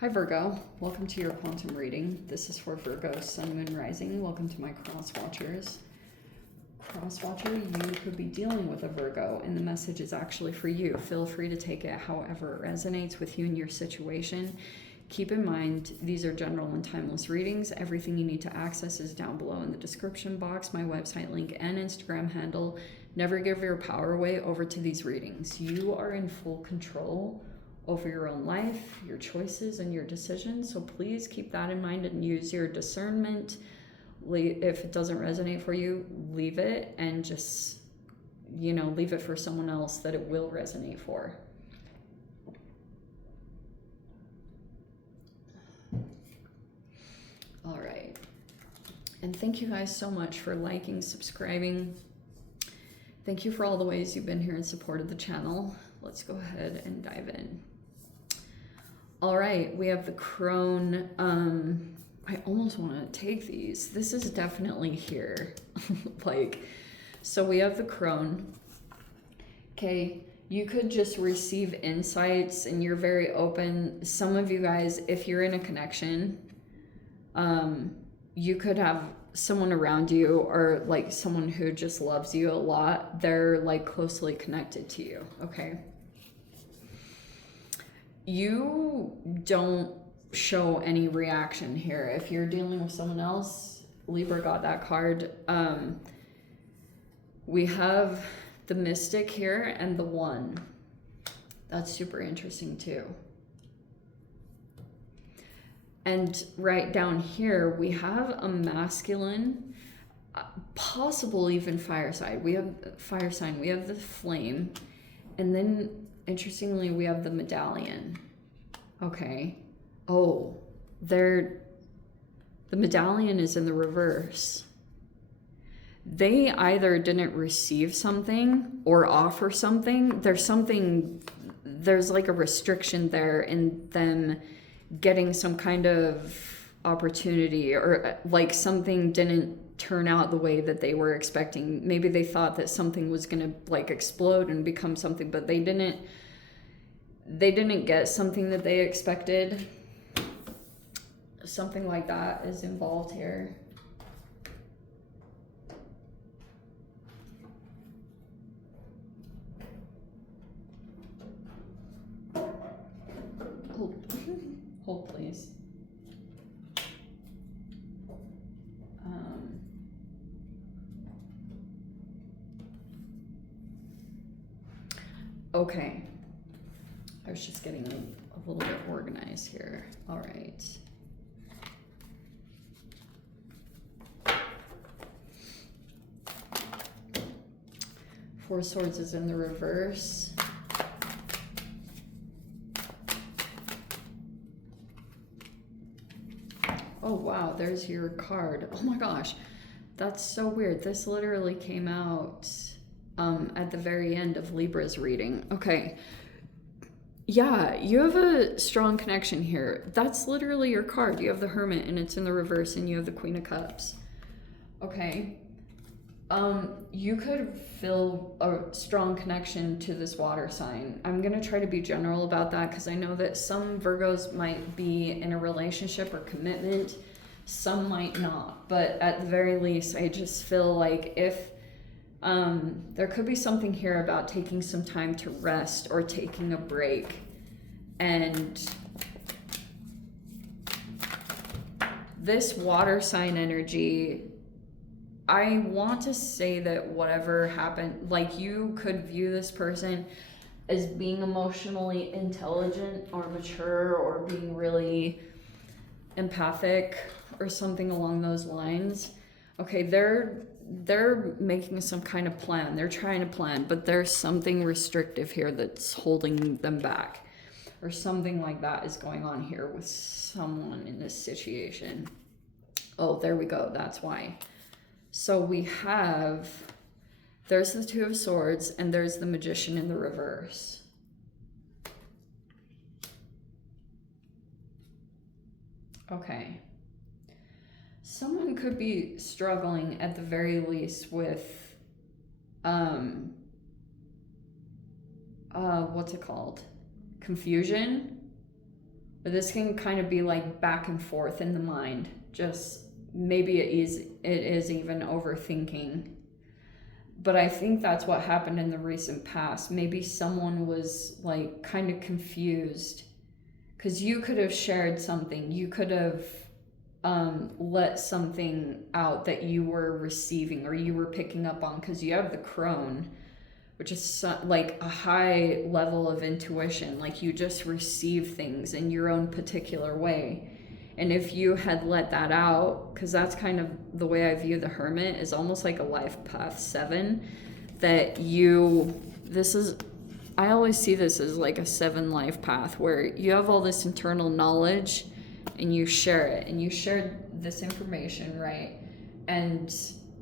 Hi Virgo, welcome to your quantum reading. This is for Virgo, Sun, Moon, Rising. Welcome to my cross watchers. Cross watcher, you could be dealing with a Virgo and the message is actually for you. Feel free to take it however it resonates with you and your situation. Keep in mind, these are general and timeless readings. Everything you need to access is down below in the description box, my website link and Instagram handle. Never give your power away over to these readings. You are in full control over your own life, your choices, and your decisions. So please keep that in mind and use your discernment. If it doesn't resonate for you, leave it and just, leave it for someone else that it will resonate for. All right. And thank you guys so much for liking, subscribing. Thank you for all the ways you've been here and supported the channel. Let's go ahead and dive in. All right, we have the crone. I almost want to take these. This is definitely here. So we have the crone. Okay, you could just receive insights and you're very open. Some of you guys, if you're in a connection, you could have someone around you or like someone who just loves you a lot. They're like closely connected to you, okay? You don't show any reaction here. If you're dealing with someone else, Libra got that card. We have the Mystic here and the One. That's super interesting too. And right down here, we have a masculine, possible even fire sign. We have fire sign. We have the flame, and then interestingly, we have the medallion. Okay. Oh, the medallion is in the reverse. They either didn't receive something or offer something. There's like a restriction there in them getting some kind of opportunity, or like something didn't turn out the way that they were expecting. Maybe they thought that something was gonna like explode and become something, but they didn't get something that they expected. Something like that is involved here. Hold please. Okay. I was just getting a little bit organized here. All right. Four of Swords is in the reverse. Oh, wow, there's your card. Oh my gosh, that's so weird. This literally came out at the very end of Libra's reading. Okay. Yeah, you have a strong connection here. That's literally your card. You have the Hermit and it's in the reverse, and you have the Queen of Cups. Okay. You could feel a strong connection to this water sign. I'm going to try to be general about that because I know that some Virgos might be in a relationship or commitment. Some might not. But at the very least, I just feel like if there could be something here about taking some time to rest or taking a break. And this water sign energy, I want to say that whatever happened, like you could view this person as being emotionally intelligent or mature or being really empathic or something along those lines. Okay, they're making some kind of plan. They're trying to plan, but there's something restrictive here that's holding them back, or something like that is going on here with someone in this situation. Oh, there we go. That's why. So we have, there's the Two of Swords and there's the Magician in the reverse. Okay. Someone could be struggling at the very least with, what's it called? Confusion Or this can kind of be like back and forth in the mind. Just maybe it is even overthinking. But I think that's what happened in the recent past. Maybe someone was like kind of confused, because you could have shared something. You could have let something out that you were receiving or you were picking up on, because you have the crone, which is like a high level of intuition. Like you just receive things in your own particular way. And if you had let that out, because that's kind of the way I view the Hermit, is almost like a life path 7, that I always see this as like a 7 life path, where you have all this internal knowledge and you share it, and you share this information, right? And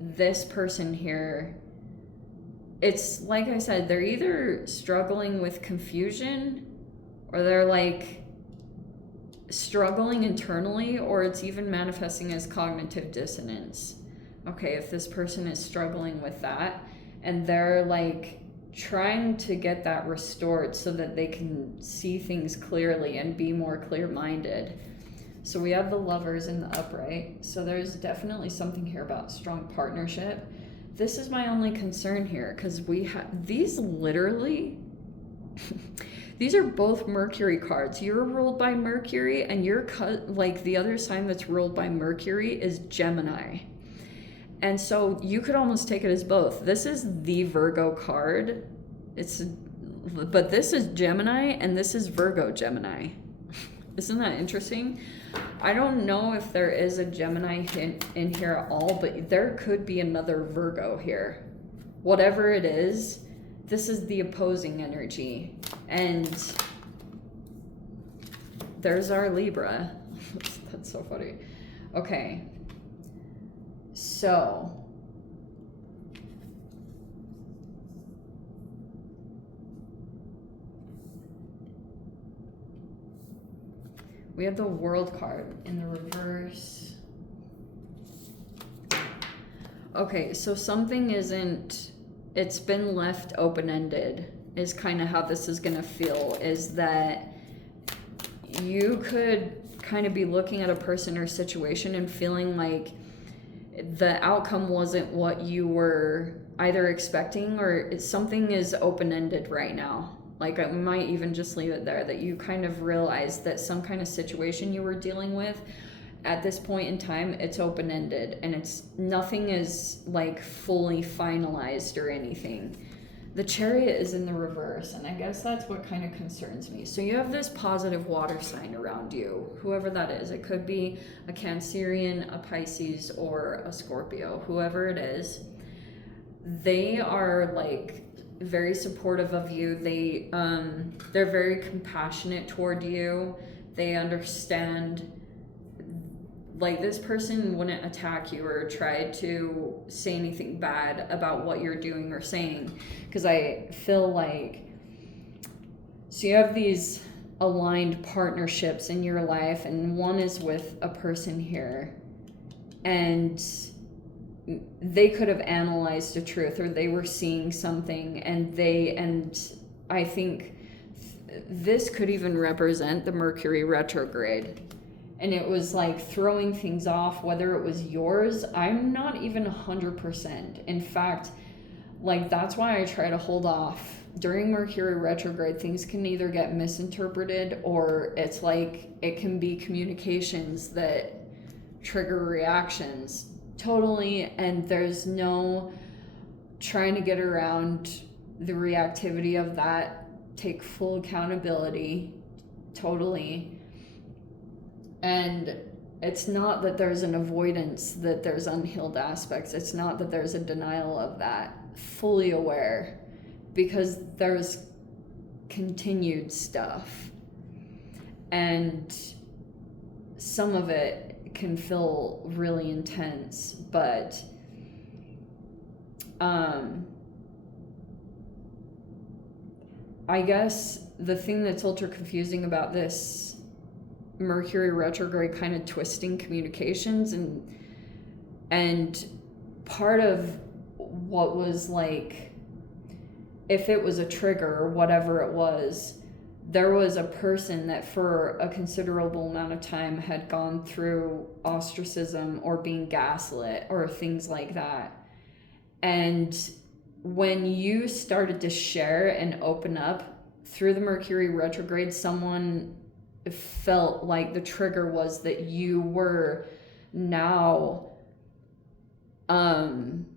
this person here, it's like I said, they're either struggling with confusion, or they're like struggling internally, or it's even manifesting as cognitive dissonance. Okay, if this person is struggling with that and they're like trying to get that restored so that they can see things clearly and be more clear-minded. So we have the Lovers in the upright. So there's definitely something here about strong partnership. This is my only concern here, because we have these literally these are both Mercury cards. You're ruled by Mercury, and you're like the other sign that's ruled by Mercury is Gemini. And so you could almost take it as both. This is the Virgo card. But this is Gemini, and this is Virgo Gemini. Isn't that interesting? I don't know if there is a Gemini hint in here at all, but there could be another Virgo here. Whatever it is, this is the opposing energy. And there's our Libra. That's so funny. Okay. So we have the World card in the reverse. Okay, so something it's been left open-ended, is kind of how this is going to feel, is that you could kind of be looking at a person or situation and feeling like the outcome wasn't what you were either expecting, or something is open-ended right now. Like, I might even just leave it there, that you kind of realize that some kind of situation you were dealing with at this point in time, it's open-ended, and nothing is like fully finalized or anything. The Chariot is in the reverse, and I guess that's what kind of concerns me. So you have this positive water sign around you, whoever that is. It could be a Cancerian, a Pisces, or a Scorpio, whoever it is. They are like very supportive of you. They're very compassionate toward you. They understand. Like, this person wouldn't attack you or try to say anything bad about what you're doing or saying, because I feel like, so you have these aligned partnerships in your life, and one is with a person here, and they could have analyzed the truth, or they were seeing something, and I think this could even represent the Mercury retrograde. And it was like throwing things off, whether it was yours. I'm not even 100%. In fact, like, that's why I try to hold off. During Mercury retrograde, things can either get misinterpreted, or it's like it can be communications that trigger reactions totally, and there's no trying to get around the reactivity of that. Take full accountability, totally. And it's not that there's an avoidance, that there's unhealed aspects. It's not that there's a denial of that. Fully aware, because there's continued stuff. And some of it can feel really intense, but I guess the thing that's ultra confusing about this Mercury retrograde kind of twisting communications, and part of what was like, if it was a trigger or whatever it was, there was a person that for a considerable amount of time had gone through ostracism or being gaslit or things like that. And when you started to share and open up through the Mercury retrograde, someone felt like the trigger was that you were now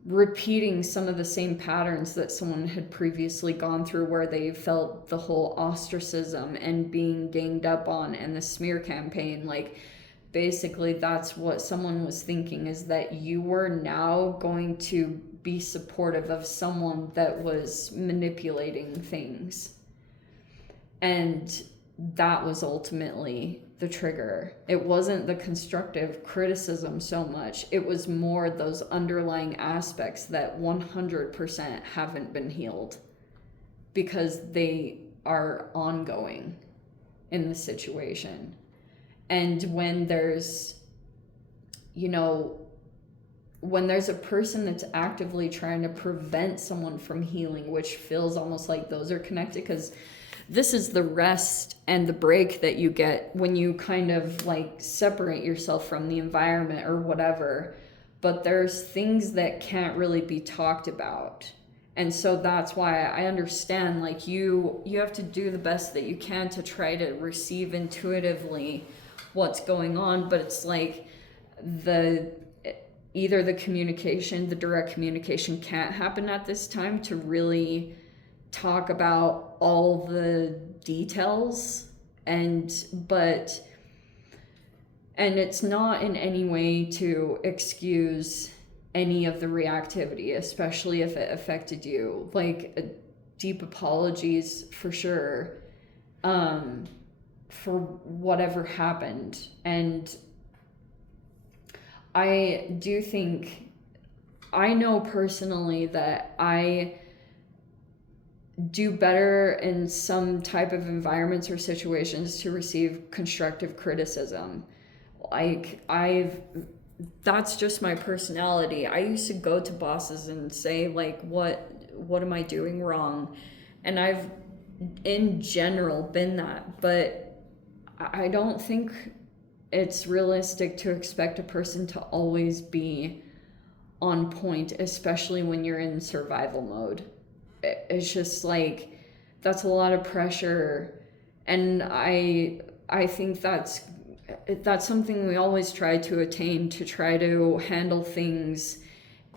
repeating some of the same patterns that someone had previously gone through, where they felt the whole ostracism and being ganged up on and the smear campaign. Like, basically that's what someone was thinking, is that you were now going to be supportive of someone that was manipulating things. And that was ultimately the trigger. It wasn't the constructive criticism so much. It was more those underlying aspects that 100% haven't been healed, because they are ongoing in the situation. And when there's, when there's a person that's actively trying to prevent someone from healing, which feels almost like those are connected, because this is the rest and the break that you get when you kind of like separate yourself from the environment or whatever. But there's things that can't really be talked about. And so that's why I understand, like, you have to do the best that you can to try to receive intuitively what's going on. But it's like either the communication, the direct communication can't happen at this time to really talk about all the details, and it's not in any way to excuse any of the reactivity, especially if it affected you. Like, deep apologies for sure, for whatever happened. And I do think, I know personally that I do better in some type of environments or situations to receive constructive criticism. Like, that's just my personality. I used to go to bosses and say, like, what am I doing wrong? And I've in general been that, but I don't think it's realistic to expect a person to always be on point, especially when you're in survival mode. It's just like, that's a lot of pressure. And I think that's something we always try to attain, to try to handle things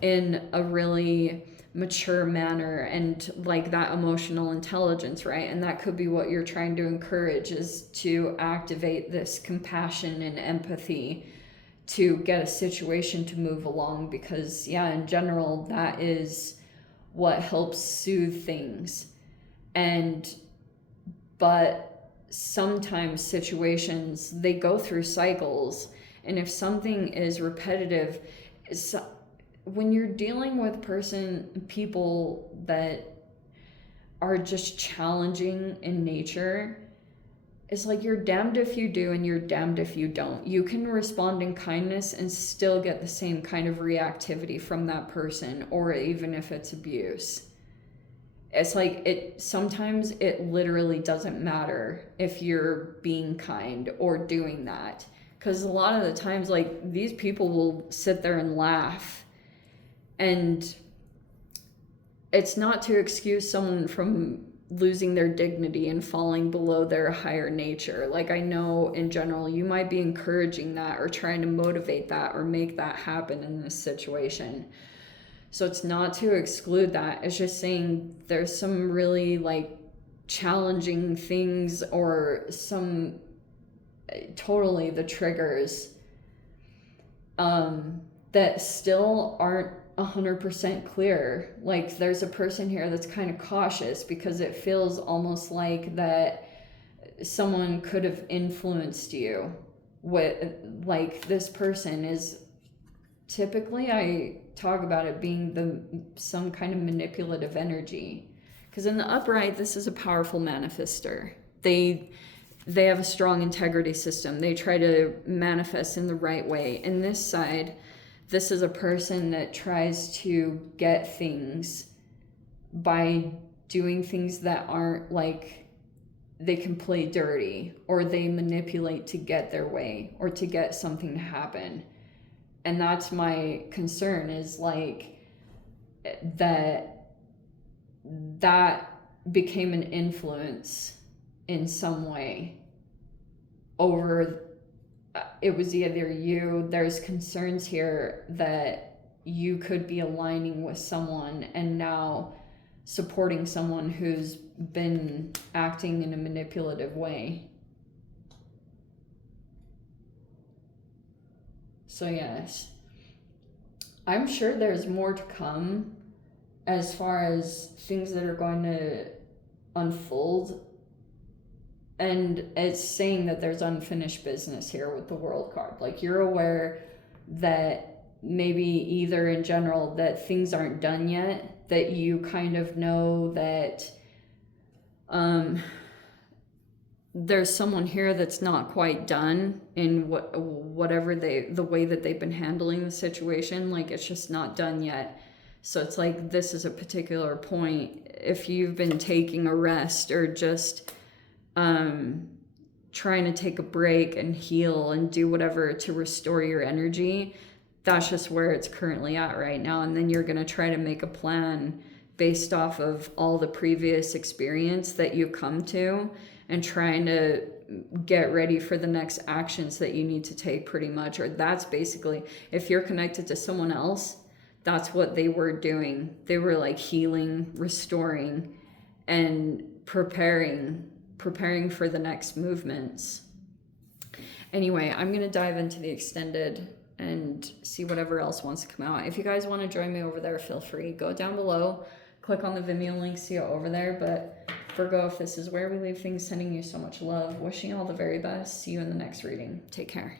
in a really mature manner, and like that emotional intelligence, right? And that could be what you're trying to encourage, is to activate this compassion and empathy to get a situation to move along, because in general, that is what helps soothe things. But sometimes situations, they go through cycles, and if something is repetitive, when you're dealing with people that are just challenging in nature, it's like you're damned if you do and you're damned if you don't. You can respond in kindness and still get the same kind of reactivity from that person, or even if it's abuse. It's like, sometimes it literally doesn't matter if you're being kind or doing that, because a lot of the times, like, these people will sit there and laugh, and it's not to excuse someone from losing their dignity and falling below their higher nature. Like, I know in general you might be encouraging that or trying to motivate that or make that happen in this situation. So it's not to exclude that. It's just saying there's some really like challenging things, or some totally the triggers that still aren't 100% clear. Like, there's a person here that's kind of cautious because it feels almost like that someone could have influenced you. With, like, this person is typically, I talk about it being some kind of manipulative energy, because in the upright, this is a powerful manifester. They have a strong integrity system. They try to manifest in the right way. In this side, this is a person that tries to get things by doing things that aren't like they can play dirty, or they manipulate to get their way, or to get something to happen. And that's my concern, is like that became an influence in some way over, it was either you, there's concerns here that you could be aligning with someone and now supporting someone who's been acting in a manipulative way. So yes, I'm sure there's more to come as far as things that are going to unfold. And it's saying that there's unfinished business here with the World card. Like, you're aware that maybe either in general that things aren't done yet, that you kind of know that there's someone here that's not quite done in whatever the way that they've been handling the situation. Like, it's just not done yet. So it's like, this is a particular point. If you've been taking a rest or just trying to take a break and heal and do whatever to restore your energy, that's just where it's currently at right now. And then you're going to try to make a plan based off of all the previous experience that you've come to, and trying to get ready for the next actions that you need to take, pretty much. Or that's basically, if you're connected to someone else, that's what they were doing. They were like healing, restoring, and preparing for the next movements. Anyway, I'm going to dive into the extended and see whatever else wants to come out. If you guys want to join me over there, feel free. Go down below, click on the Vimeo link, see it over there. But Virgo, if this is where we leave things, sending you so much love, wishing you all the very best. See you in the next reading. Take care.